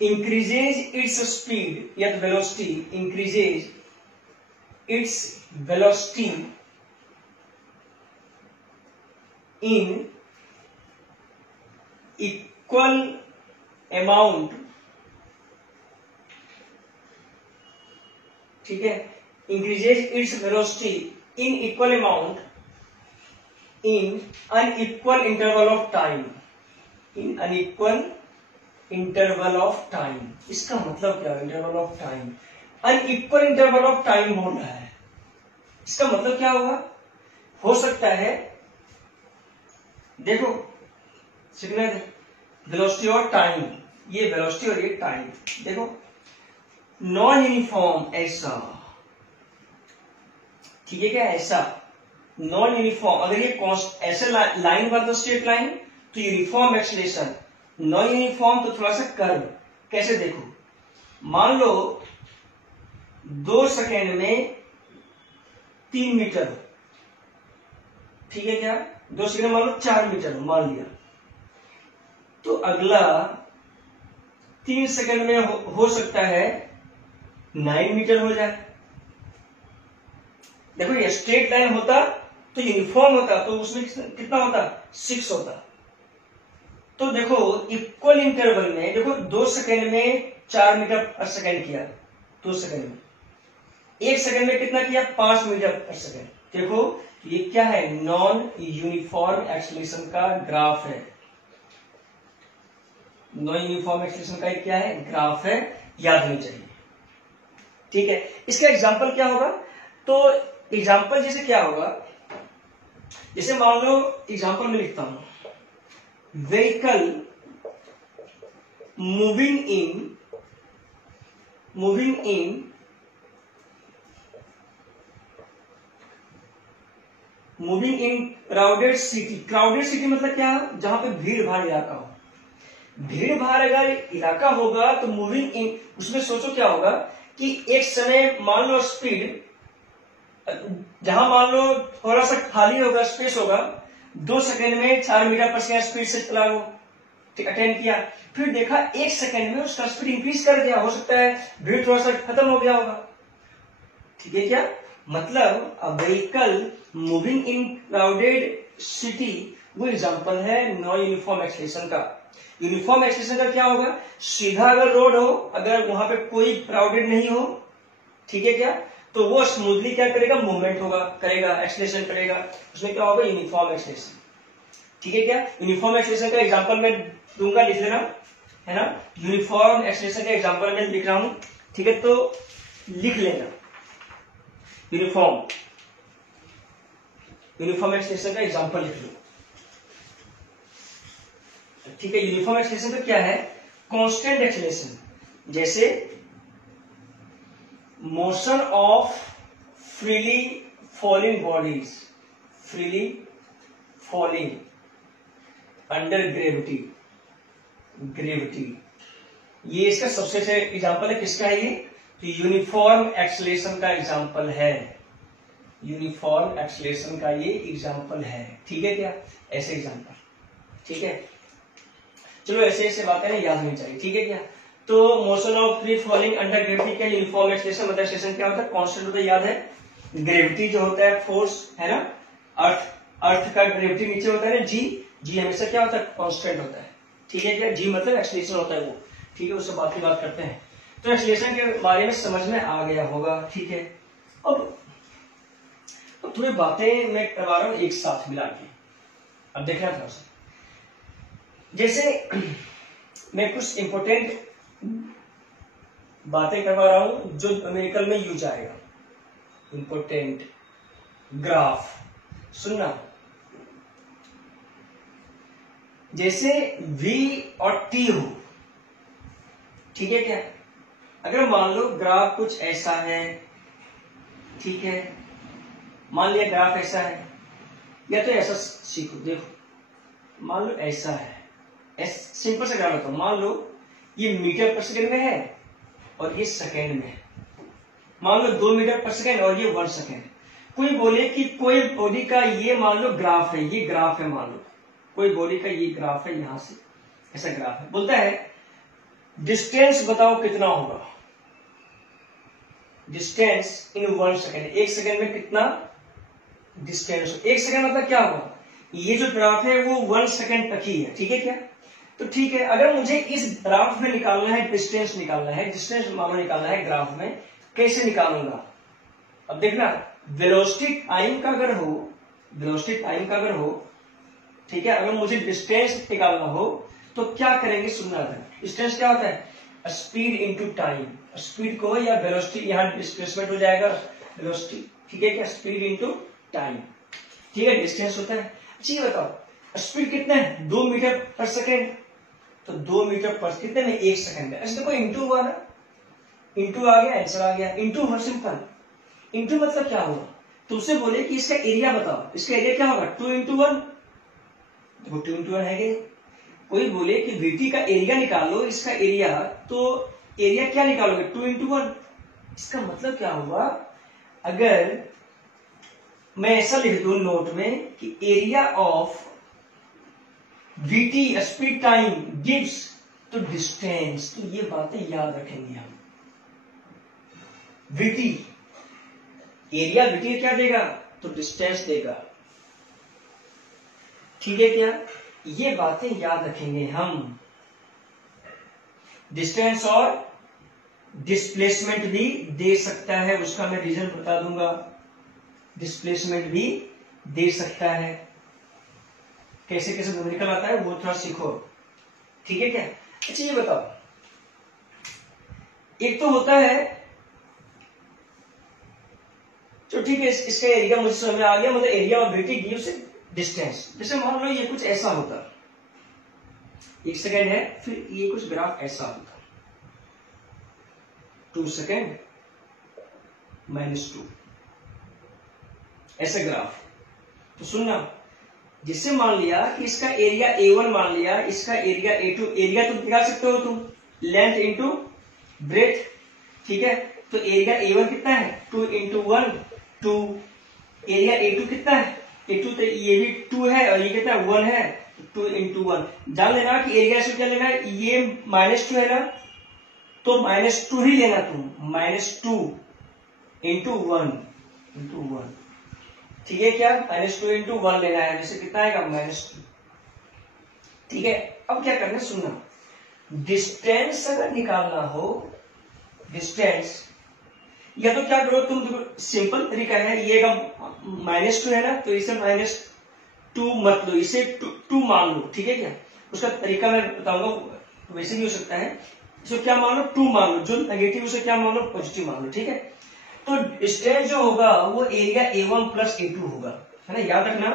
increases its speed या velocity, increases its velocity in equal amount, ठीक है, increases its velocity in equal amount in unequal interval of time, in unequal interval of time. इसका मतलब क्या है, interval of time, unequal interval of time बोल रहा है, इसका मतलब क्या होगा, हो सकता है देखो सिग्नल वेलोसिटी और टाइम, ये वेलोसिटी और ये टाइम, देखो नॉन यूनिफॉर्म ऐसा, ठीक है क्या, ऐसा नॉन यूनिफॉर्म, अगर ये ऐसे लाइन बात स्ट्रेट लाइन तो यूनिफॉर्म एक्सेलरेशन, नॉन यूनिफॉर्म तो थोड़ा सा कर्व, कैसे देखो, मान लो 2 सेकेंड में 3 मीटर, ठीक है क्या, 2 सेकेंड मान लो 4 मीटर मान लिया, तो अगला 3 सेकेंड में हो सकता है 9 मीटर हो जाए। देखो ये स्ट्रेट लाइन होता तो यूनिफॉर्म होता तो उसमें कितना होता, 6 होता। तो देखो इक्वल इंटरवल में देखो 2 सेकेंड में 4 मीटर पर सेकेंड किया, 2 सेकेंड में, 1 सेकेंड में कितना किया, 5 मीटर पर सेकेंड। देखो ये क्या है, नॉन यूनिफॉर्म एक्सेलरेशन का ग्राफ है, नॉन यूनिफॉर्म एक्सेलरेशन का क्या है, ग्राफ है, याद होनी चाहिए। ठीक है, इसका एग्जांपल क्या होगा, तो एग्जांपल जैसे क्या होगा, जैसे मान लो एग्जांपल में लिखता हूं, vehicle moving in crowded city, crowded city मतलब क्या, जहां पे भीड़ भाड़ इलाका हो, भीड़ भाड़ अगर इलाका होगा तो मूविंग इन, उसमें सोचो क्या होगा कि एक समय मान लो स्पीड जहां मान लो थोड़ा सा खाली होगा, स्पेस होगा, 2 सेकंड में 4 मीटर पर सेकंड स्पीड से चला वो, ठीक, अटेंड किया, फिर देखा 1 सेकंड में उसका स्पीड इंक्रीज कर दिया, हो सकता है भीड़ थोड़ा सा खत्म हो गया होगा, ठीक है क्या? मतलब a vehicle moving in crowded city, वो एग्जांपल है नॉन यूनिफॉर्म एक्सेलरेशन का। यूनिफॉर्म एक्सेलरेशन का क्या होगा? सीधा अगर रोड हो, अगर वहां पे कोई क्राउडेड नहीं हो, ठीक है क्या, तो वो स्मूथली क्या करेगा? मूवमेंट होगा, करेगा, एक्सेलरेशन करेगा, उसमें क्या होगा? यूनिफॉर्म एक्सेलरेशन, ठीक है क्या? यूनिफॉर्म एक्सेलरेशन का एग्जांपल मैं दूंगा, लिख लेना, है ना? यूनिफॉर्म एक्सेलरेशन का एग्जांपल मैं लिख रहा हूं, ठीक है, तो लिख लेना यूनिफॉर्म एक्सेलरेशन का एग्जांपल लिख लो, ठीक है? यूनिफॉर्म एक्सेलरेशन का क्या है? कांस्टेंट एक्सेलरेशन, जैसे motion of freely falling bodies, freely falling under gravity, ये इसका सबसे अच्छा एग्जांपल है। किसका है ये? तो यूनिफॉर्म एक्सेलरेशन का एग्जांपल है, यूनिफॉर्म एक्सेलरेशन का ये एग्जांपल है, ठीक है क्या? ऐसे एग्जांपल, ठीक है? चलो ऐसे ऐसे बातें ना याद होनी चाहिए, ठीक है क्या? तो motion of free falling under gravity क्या? यूनिफॉर्म एक्सेलरेशन, मतलब एक्सेलरेशन क्या होता है? कांस्टेंट होता है, याद है? ग्रेविटी जो होता है फोर्स, है ना, अर्थ का ग्रेविटी नीचे होता है ना, जी हमेशा क्या होता है? कांस्टेंट होता है, ठीक है क्या? जी मतलब एक्सेलरेशन होता है वो, ठीक है? उससे बात करते हैं। तो एक्सेलरेशन के बारे में समझ में आ गया होगा, ठीक है? अब थोड़ी बातें मैं करवा रहा हूं एक साथ मिला के, अब देखना थोड़ा सा, जैसे मैं कुछ इंपोर्टेंट बातें करवा रहा हूं जो न्यूमेरिकल में यूज आएगा। इंपोर्टेंट ग्राफ सुनना, जैसे V और T हो, ठीक है क्या? अगर मान लो ग्राफ कुछ ऐसा है, ठीक है, मान लिया ग्राफ ऐसा है, या तो ऐसा सीखो, देखो मान लो ऐसा है, सिंपल सा ग्राफ बताओ, मान लो ये मीटर पर सेकंड में है और ये सेकंड में है, मान लो 2 मीटर पर सेकंड और ये 1 सेकंड। कोई बोले कि कोई बॉडी का ये मान लो ग्राफ है, ये ग्राफ है, मान लो कोई बॉडी का ये ग्राफ है, यहां से ऐसा ग्राफ है, बोलता है डिस्टेंस बताओ कितना होगा, डिस्टेंस इन 1 सेकंड, 1 सेकंड में कितना डिस्टेंस? 1 सेकंड मतलब क्या होगा? ये जो ग्राफ है वो 1 सेकंड तक ही है, ठीक है क्या? तो ठीक है, अगर मुझे इस ग्राफ में निकालना है, डिस्टेंस निकालना है, डिस्टेंस मानो निकालना है ग्राफ में, कैसे निकालूंगा? अब देखना, वेलोसिटी टाइम का अगर हो, वेलोसिटी टाइम का अगर हो, ठीक है, अगर मुझे डिस्टेंस निकालना हो तो क्या करेंगे? सुनना है, डिस्टेंस क्या होता है? स्पीड इंटू टाइम, स्पीड को या वेलोसिटी, यहां डिस्प्लेसमेंट हो जाएगा वेलोसिटी, ठीक है क्या? स्पीड इंटू टाइम, ठीक है, डिस्टेंस होता है। अच्छा ये बताओ स्पीड कितना है? 2 मीटर पर सेकेंड, तो 2 मीटर पर कितने में? 1 सेकंड है। अच्छा देखो इंटू हुआ ना, इंटू आ गया, आंसर आ गया, इंटू हर सिंपल। इंटू मतलब क्या होगा? तुमसे बोले कि इसका एरिया बताओ, इसका एरिया क्या होगा? 2 इंटू 1, देखो 2 इंटू 1 है। कोई बोले कि VT का एरिया निकालो, इसका एरिया, तो एरिया क्या निकालोगे? 2 इंटू 1। इसका मतलब क्या हुआ? अगर मैं ऐसा लिख दूं नोट में कि area of VT speed time gives तो डिस्टेंस, तो ये बातें याद रखेंगे हम। VT एरिया, VT क्या देगा? तो डिस्टेंस देगा, ठीक है क्या? ये बातें याद रखेंगे हम। डिस्टेंस और डिस्प्लेसमेंट भी दे सकता है, उसका मैं रीजन बता दूंगा। डिस्प्लेसमेंट भी दे सकता है, कैसे कैसे न्यूमेरिकल आता है वो थोड़ा सीखो, ठीक है क्या? अच्छा ये बताओ, एक तो होता है, तो ठीक है, इसका एरिया मुझे समझ में आ गया, मतलब area of VT gives distance. जैसे मान लो ये कुछ ऐसा होता, 1 सेकेंड है, फिर ये कुछ ग्राफ ऐसा होता, 2 सेकेंड -2, ऐसे ग्राफ। तो सुनना, जिससे मान लिया कि इसका एरिया A1 मान लिया, इसका एरिया A2, एरिया तो निकाल सकते हो तुम, लेंथ इंटू ब्रेथ, ठीक है? तो एरिया A1 कितना है? 2 इंटू 1 2, एरिया A2 कितना है, A2 तो ये भी 2 है और ये कितना 1 है, 2 into 1। जान लेना कि एरिया से क्या लेना है, ये -2 है ना, तो -2 ही लेना तुम, -2 into 1, ठीक है क्या, -2 into 1 लेना है, जैसे कितना आएगा -2। ठीक है, अब क्या करना है सुनना, डिस्टेंस अगर निकालना हो, डिस्टेंस या तो क्या करो तुम, सिंपल तरीका है, ये -2 है ना, तो इसे -2 मत लो, इसे 2 मान लो, ठीक है क्या, उसका तरीका मैं बताऊंगा, वैसे भी हो सकता है, इसको क्या मान लो 2 मान लो, जो नेगेटिव उसे क्या मान लो पॉजिटिव मान लो, ठीक है। तो डिस्टेंस जो होगा वो एरिया A1 प्लस A2 होगा, है ना, याद रखना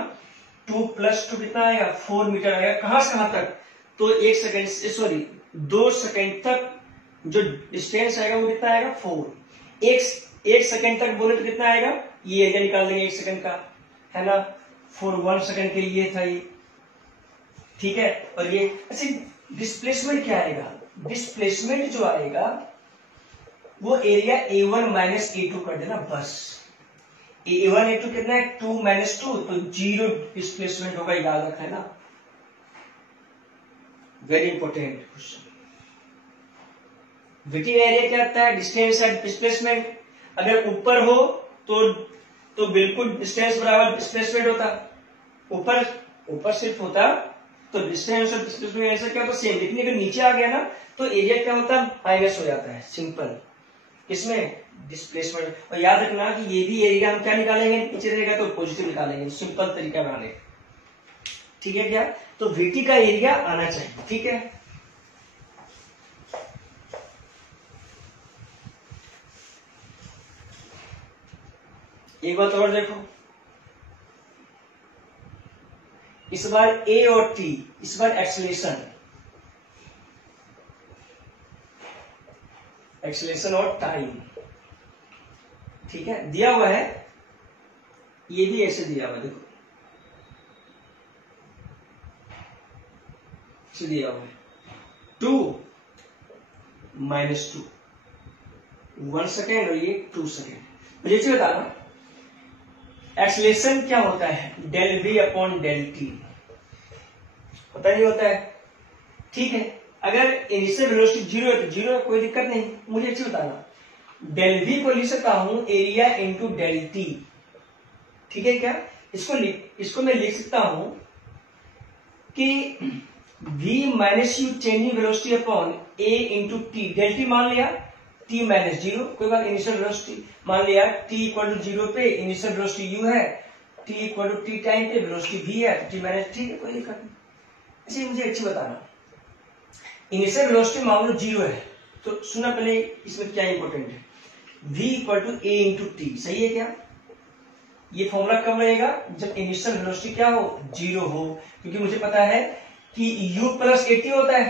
2 + 2 कितना आएगा 4 मीटर आएगा, कहां से कहां तक, तो 1 सेकेंड सॉरी 2 सेकेंड तक जो डिस्टेंस आएगा वो कितना आएगा 4, एक सेकेंड तक बोले तो कितना आएगा, ये एरिया निकाल देंगे 1 सेकेंड का, है ना, 4 1 सेकेंड के लिए था ये, ठीक है। और ये अच्छा डिस्प्लेसमेंट क्या आएगा, डिस्प्लेसमेंट जो आएगा वो एरिया A1 माइनस A2 कर देना बस, A1 A2 कितना है 2 - 2, तो 0 डिस्प्लेसमेंट होगा, याद रखना है ना, very important question. VT area क्या होता है, डिस्टेंस एंड डिस्प्लेसमेंट, अगर ऊपर हो तो बिल्कुल डिस्टेंस बराबर डिस्प्लेसमेंट होता, ऊपर सिर्फ होता तो डिस्टेंस और डिस्प्लेसमेंट ऐसा क्या होता सेम, लेकिन अगर नीचे आ गया ना तो एरिया क्या होता है माइनस हो जाता है, सिंपल, इसमें डिस्प्लेसमेंट। और याद रखना कि ये भी एरिया हम क्या निकालेंगे, नीचे रहेगा तो पॉजिटिव निकालेंगे, सिंपल तरीका बनाने, ठीक है क्या, तो VT का एरिया आना चाहिए, ठीक है। एक बात और देखो, इस बार A और T, इस बार एक्सेलेरेशन और टाइम, ठीक है, दिया हुआ है, ये भी ऐसे दिया हुआ है, देखो ऐसे दिया हुआ है 2 - 2, 1 सेकेंड और ये 2 सेकेंड। मुझे बताना एक्सेलेरेशन क्या होता है, del V upon del T, पता नहीं होता है, ठीक है। अगर इनिशियल वेलोसिटी 0 है तो 0 है, कोई दिक्कत नहीं, मुझे अच्छी बताना, डेल V को लिख सकता हूं एरिया इंटू डेल T, ठीक है क्या, इसको मैं लिख सकता हूं कि V minus U changing velocity upon A into T, del T मान लिया T - 0, कोई बात, इनिशियल वेलोसिटी मान लिया T = 0 पे इनिशियल वेलोसिटी u है, T = T टाइम पे वेलोसिटी v है, तो T - ठीक है, कोई दिक्कत नहीं। अच्छा मुझे अच्छी बताना, इनिशियल वेलोसिटी मान लो 0 है, तो सुना पहले इसमें क्या इंपॉर्टेंट है, v = A इंटू T, सही है क्या, ये फॉर्मूला कब रहेगा, जब इनिशियल वेलोसिटी क्या हो 0 हो, क्योंकि मुझे पता है कि u + AT होता है,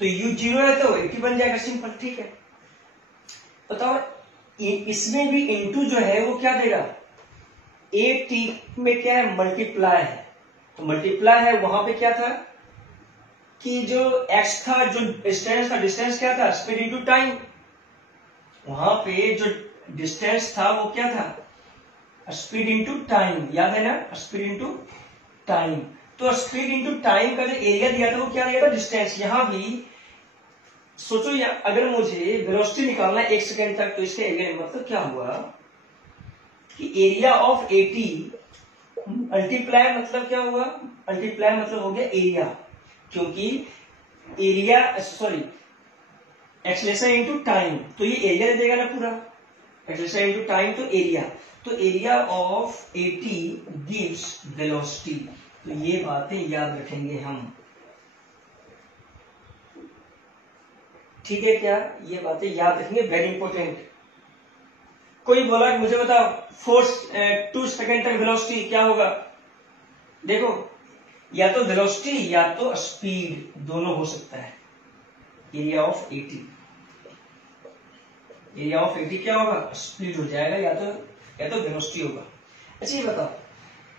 तो u 0 है तो AT बन जाएगा, सिंपल, ठीक है। बताओ इसमें भी इंटू जो है वो क्या देगा, AT में क्या है मल्टीप्लाई है, तो मल्टीप्लाई है, वहां पे क्या था कि जो x था, जो डिस्टेंस था, डिस्टेंस क्या था स्पीड इंटू टाइम, वहां पे जो डिस्टेंस था वो क्या था स्पीड इंटू टाइम, याद है ना, स्पीड इंटू टाइम, तो स्पीड इंटू टाइम का जो एरिया दिया था वो क्या दिया था डिस्टेंस। यहां भी सोचो अगर मुझे वेलोसिटी निकालना है 1 सेकेंड तक, तो इसका एरिया मतलब क्या हुआ कि एरिया ऑफ AT मल्टीप्लाई मतलब क्या हुआ, मल्टीप्लाई मतलब हो गया एरिया, क्योंकि area sorry acceleration into time, तो ये एरिया दे देगा ना पूरा, एक्सेलरेशन इनटू टाइम तो एरिया, तो area of AT gives velocity, तो ये बातें याद रखेंगे हम, ठीक है क्या, ये बातें याद रखेंगे, वेरी इंपॉर्टेंट। कोई बोला कि मुझे बताओ फोर्स 2 सेकेंड तक वेलोसिटी क्या होगा, देखो या तो वेलोसिटी या तो स्पीड, दोनों हो सकता है। Area of AT, area of AT क्या होगा स्पीड हो जाएगा, या तो वेलोसिटी होगा। अच्छा ये बताओ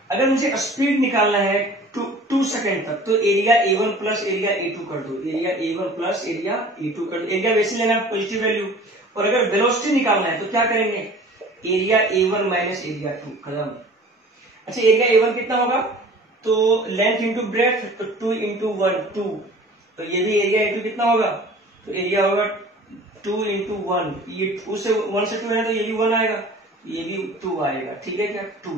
अगर मुझे स्पीड निकालना है 2 सेकेंड तक, तो area A1 plus area A2 कर दो, area A1 plus area A2 कर दो, एरिया वैसे लेना पॉजिटिव वैल्यू, और अगर वेलोसिटी निकालना है तो क्या करेंगे एरिया A1 माइनस एरिया 2 खत्म। अच्छा एरिया A1 कितना होगा, तो लेंथ इंटू ब्रेथ, तो 2 इंटू 1 2, तो ये भी एरिया A2 कितना होगा, तो एरिया होगा 2 इंटू 1, ये 2 से 1 से 2 है तो ये भी 1 आएगा, ये भी 2 आएगा, ठीक है क्या 2,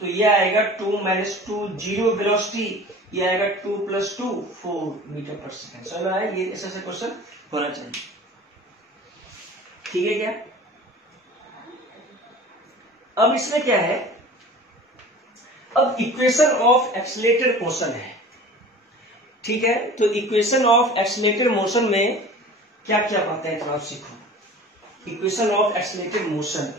तो ये आएगा 2 माइनस 2 जीरो वेलोसिटी, ये आएगा 2 प्लस 2 4 मीटर पर सेकेंड। समझ में आया, ये ऐसा क्वेश्चन होना चाहिए, ठीक है क्या। अब इसमें क्या है, अब इक्वेशन ऑफ एक्सीलरेटेड मोशन है, ठीक है, तो इक्वेशन ऑफ एक्सीलरेटेड मोशन में क्या क्या बातें हैं तो आप सीखो। Equation of accelerated motion,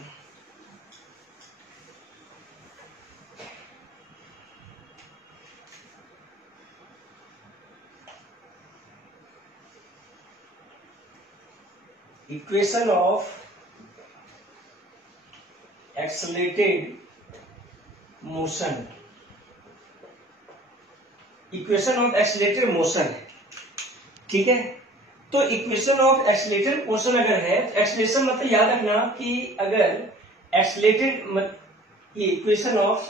equation of accelerated motion, equation of accelerated motion है, ठीक है। तो इक्वेशन ऑफ एक्सीलरेटेड मोशन अगर है, एक्सीलरेशन मतलब याद रखना कि अगर एक्सीलरेटेड, ये equation of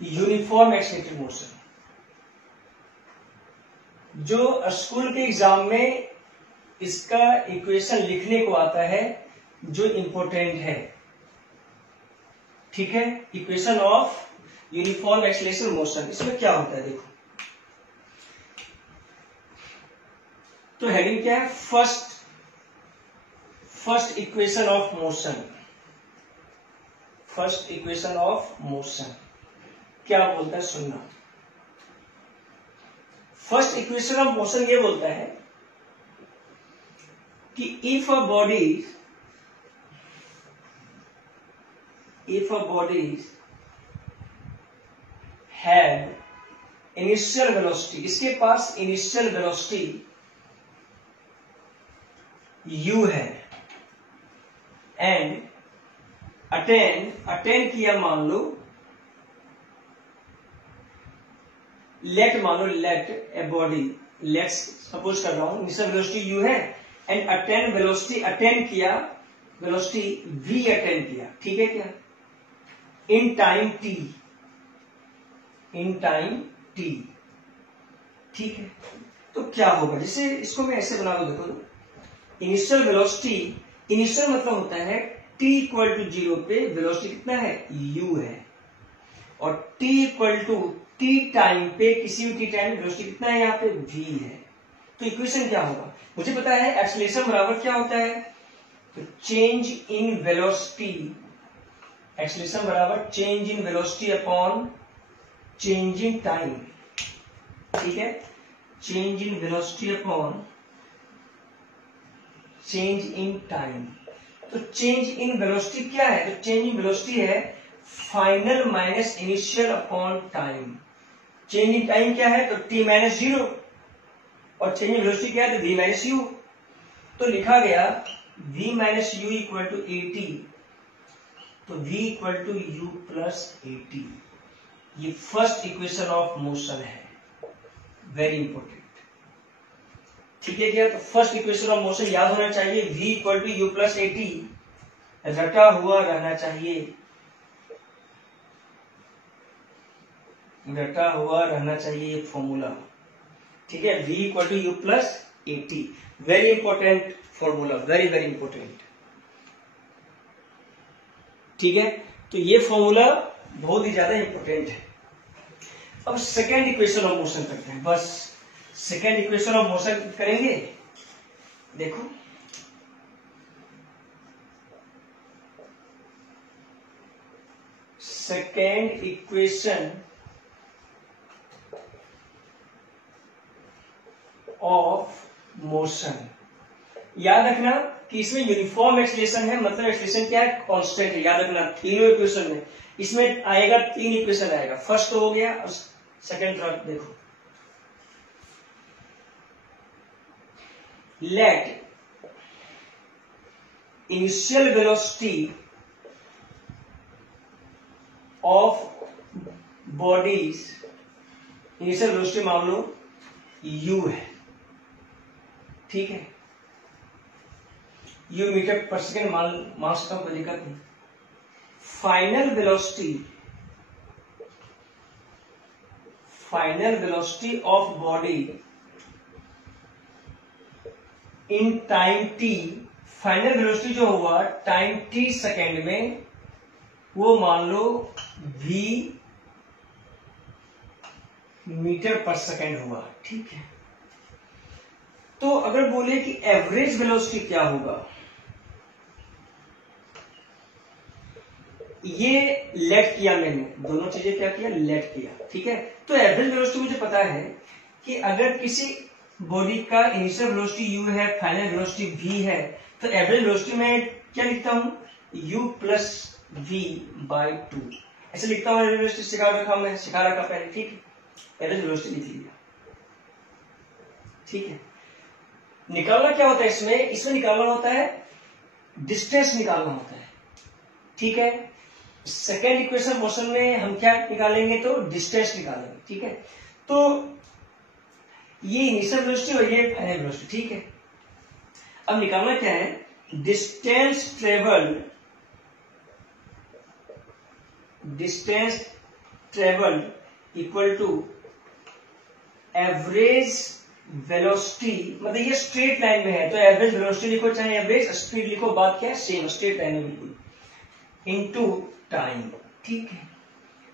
uniform accelerated motion, जो स्कूल के एग्जाम में इसका इक्वेशन लिखने को आता है जो इंपॉर्टेंट है, ठीक है। Equation of uniform acceleration motion, इसमें क्या होता है देखो, तो हेडिंग क्या है, first equation of motion, first equation of motion क्या बोलता है सुनना। फर्स्ट इक्वेशन ऑफ मोशन ये बोलता है कि if a body have initial velocity, इसके पास इनिशियल वेलोसिटी u है, एंड अटेन किया मान लो, let a body, let suppose कर रहा हूं इनिशियल वेलोसिटी u है, एंड अटेन वेलोसिटी, अटेन किया वेलोसिटी v अटेन किया, ठीक है क्या, इन टाइम t, ठीक है। तो क्या होगा, जैसे इसको मैं ऐसे बना दो, देखो इनिशियल वेलोसिटी, इनिशियल मतलब होता है t इक्वल टू 0 पे वेलोसिटी कितना है u है, और t equal to t time पे, किसी भी t टाइम में वेलोसिटी कितना है यहाँ पे v है। तो इक्वेशन क्या होगा, मुझे पता है एक्सीलरेशन बराबर क्या होता है, तो चेंज इन वेलोसिटी, एक्सीलरेशन बराबर change in velocity upon change in time, ठीक है, change in velocity upon change in time. तो चेंज इन वेलोसिटी क्या है, तो चेंज इन वेलोसिटी है final minus initial upon time. Change in time क्या है, तो t माइनस 0, और चेंज इन वेलोसिटी क्या है, तो v माइनस यू। तो लिखा गया v minus U equal to at, तो v equal to u plus at, ये फर्स्ट इक्वेशन ऑफ मोशन है, वेरी इंपॉर्टेंट, ठीक है क्या। तो फर्स्ट इक्वेशन ऑफ मोशन याद होना चाहिए, v equal to U plus at, रटा हुआ रहना चाहिए, रटा हुआ रहना चाहिए ये फॉर्मूला, ठीक है, v equal to U plus at, very important formula, very very important, ठीक है। तो ये फॉर्मूला बहुत ही ज्यादा इंपॉर्टेंट है। अब सेकेंड इक्वेशन ऑफ मोशन करते हैं, बस सेकेंड इक्वेशन ऑफ मोशन करेंगे। देखो सेकेंड इक्वेशन ऑफ मोशन, याद रखना कि इसमें यूनिफॉर्म एक्सीलरेशन है, मतलब एक्सीलरेशन क्या है, कांस्टेंट है, याद रखना तीनों इक्वेशन में, इसमें आएगा 3 इक्वेशन आएगा, फर्स्ट हो गया और सेकेंड थर्ड। देखो let initial velocity of bodies, initial velocity मान लो u है, ठीक है, यू मीटर पर सेकेंड मान सकता हूं, कोई दिक्कत नहीं। Final velocity of body in time T, final velocity जो हुआ टाइम टी सेकेंड में, वो मान लो v मीटर पर सेकेंड हुआ, ठीक है। तो अगर बोले कि एवरेज वेलोसिटी क्या होगा, ये लेट किया मैंने, दोनों चीजें क्या किया, लेट किया, ठीक है। तो एवरेज वेलोसिटी मुझे पता है कि अगर किसी बॉडी का इनिशियल वेलोसिटी u है, फाइनल वेलोसिटी v है, तो एवरेज वेलोसिटी में क्या लिखता हूं, u प्लस v बाई 2, ऐसे लिखता हूं। एवरेज वेलोसिटी सिखा रखा पहले, ठीक है। एवरेज वेलोसिटी लिख लिया, ठीक है। निकालना क्या होता है इसमें निकालना होता है डिस्टेंस निकालना होता है, ठीक है। सेकेंड इक्वेशन मोशन में हम क्या निकालेंगे, तो डिस्टेंस निकालेंगे, ठीक है। तो ये इनिशियल वेलोसिटी और ये फाइनल वेलोसिटी, ठीक है। अब निकालना क्या है, distance travel equal to average velocity, मतलब ये स्ट्रेट लाइन में है तो एवरेज वेलोसिटी लिखो चाहे एवरेज स्पीड लिखो, बात क्या है, सेम, स्ट्रेट लाइन में बिल्कुल, इनटू टाइम, ठीक है।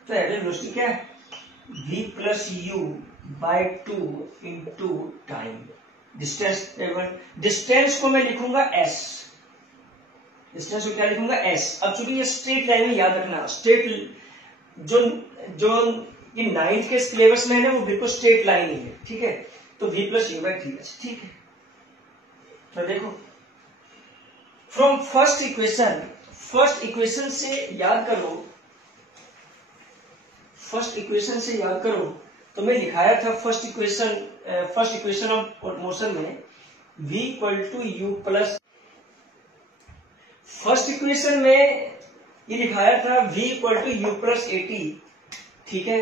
तो एवरेज वेलोसिटी क्या है, v plus you by 2 into time. Distance को मैं लिखूंगा s, डिस्टेंस को क्या लिखूंगा, s। अब चूंकि ये स्ट्रेट लाइन में, याद रखना स्ट्रेट जो ये 9th के सिलेबस में है ना, वो बिल्कुल स्ट्रेट लाइन ही है, ठीक है। तो v प्लस यू बाई 3, ठीक है। तो देखो फ्रॉम फर्स्ट इक्वेशन से याद करो, तो मैं लिखाया था फर्स्ट इक्वेशन ऑफ मोशन में v equal to U plus, first equation में ये लिखाया था v equal to U plus 80, ठीक है,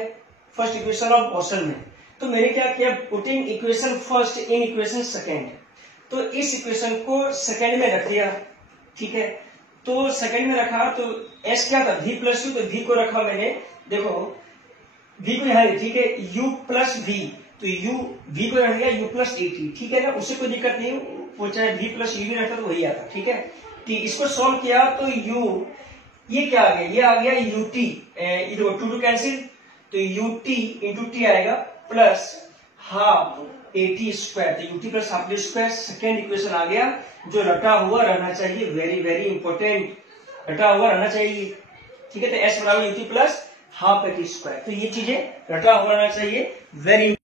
फर्स्ट इक्वेशन ऑफ मोशन में। तो मैंने क्या किया, putting equation first in equation second, तो इस इक्वेशन को सेकेंड में रख दिया, ठीक है। तो सेकेंड में रखा तो s क्या था, v प्लस यू, तो v को रखा मैंने, देखो v को यहां, ठीक है, u प्लस v, तो v को रख दिया u प्लस 80, ठीक है ना, उससे कोई दिक्कत नहीं, वो चाहे v प्लस u भी रखता तो वही आता, ठीक है। इसको सॉल्व किया तो ये क्या आ गया, ये आ गया ut, इधर 2 कैंसिल, तो ut इंटू टी आएगा प्लस हाफ 80 स्क्वायर, तो ut plus half square, second equation आ गया, जो रटा हुआ रहना चाहिए, वेरी वेरी इंपॉर्टेंट, रटा हुआ रहना चाहिए, ठीक है। तो s बराबर ut प्लस हाफ 80 स्क्वायर, तो ये चीजें रटा हुआ रहना चाहिए, वेरी